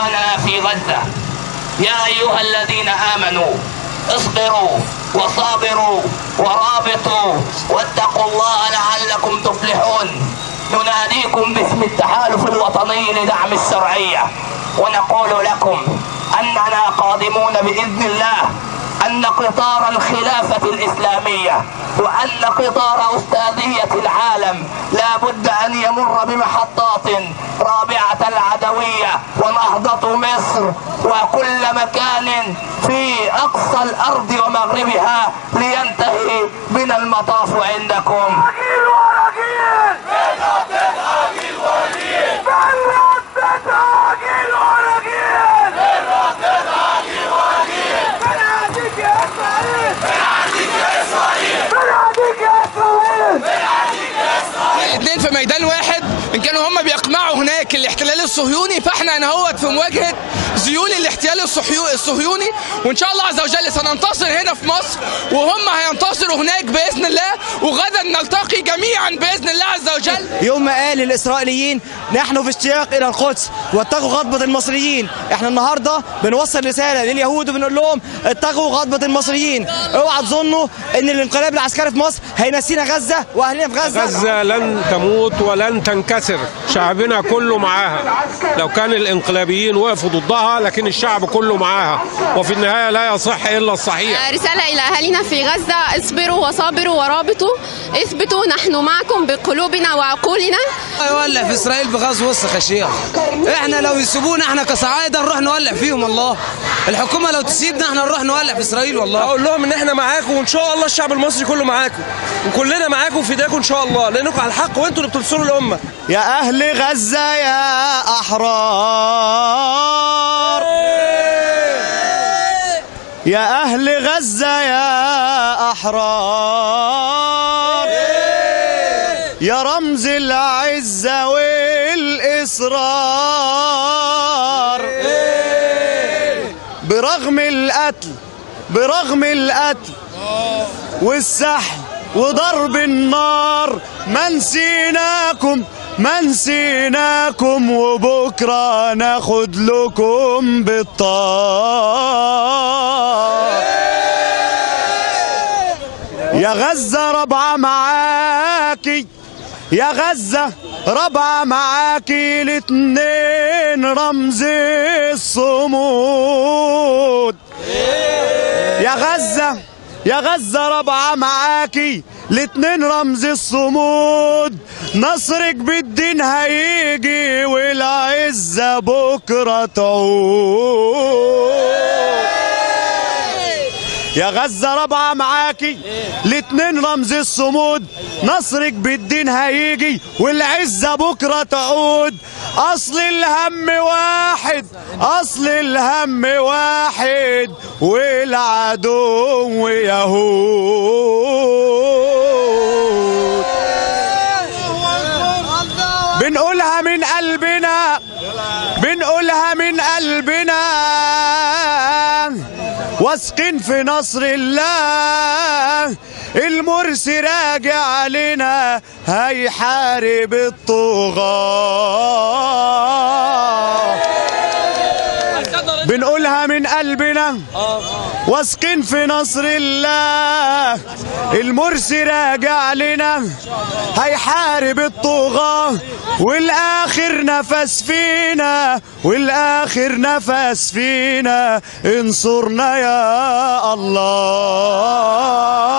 إخواننا في غزة. يا أيها الذين آمنوا اصبروا وصابروا ورابطوا واتقوا الله لعلكم تفلحون. نناديكم باسم التحالف الوطني لدعم الشرعية ونقول لكم أننا قادمون بإذن الله أن قطار الخلافة الإسلامية وأن قطار أستاذية العالم لا بد أن يمر بمحطات رابعة العدوية ونهضة مصر وكل مكان في أقصى الأرض ومغربها لينتهي بنا المطاف عندكم. الاثنين في ميدان واحد، ان كانوا هم بيقمعوا هناك الاحتلال الصهيوني، فاحنا هنهوت في مواجهه ذيول الاحتلال الصهيوني، وان شاء الله عز وجل سننتصر هنا في مصر وهم هينتصروا هناك باذن الله، وغدا نلتقي جميعا باذن الله عز وجل. يوم ما قال الاسرائيليين نحن في اشتياق الى القدس واتقوا غضبة المصريين، احنا النهارده بنوصل رساله لليهود وبنقول لهم اتقوا غضبة المصريين. اوعى تظنوا ان الانقلاب العسكري في مصر هينسينا غزه واهلنا في غزه. غزه لن تموت ولن تنكسر، شعبنا كله معاها. لو كان الانقلابيين وقفوا ضدها لكن الشعب كله معاها، وفي النهايه لا يصح الا الصحيح. رساله الى اهالينا في غزه: اصبروا وصابروا ورابطوا، اثبتوا نحن معكم بقلوبنا وعقولنا. يولع في اسرائيل بغاز وسخ يا شيخ، احنا لو يسيبونا احنا كصعايده نروح نولع فيهم والله. الحكومه لو تسيبنا احنا نروح نولع في اسرائيل والله. اقول لهم ان احنا معاكم وان شاء الله الشعب المصري كله معاكم وكلنا معاكم في ايديكم ان شاء الله، لانكم على الحق وانتوا اللي بتنصروا الامه. يا اهل غزه يا احرار، يا اهل غزه يا احرار، يا رمز العزه والاصرار. برغم القتل والسحل وضرب النار ما نسيناكم وبكره ناخد لكم بالطار. يا غزه رابعه معاكي، يا غزه رابعه معاكي، الاتنين رمز الصمود. يا غزة رابعة معاكي، الاتنين رمز الصمود. نصرك بالدين هيجي والعزة بكرة تعود. يا غزة رابعة معاكي، الاتنين رمز الصمود. نصرك بالدين هيجي والعزة بكرة تعود. أصل الهم واحد والعدو يهود. بنقولها من قلبنا واثقين في نصر الله. المرسي راجع علينا هيحارب الطغاة. بنقولها من قلبنا واثقين في نصر الله. المرسي راجع علينا هيحارب الطغاة. والآخر نفس فينا انصرنا يا الله.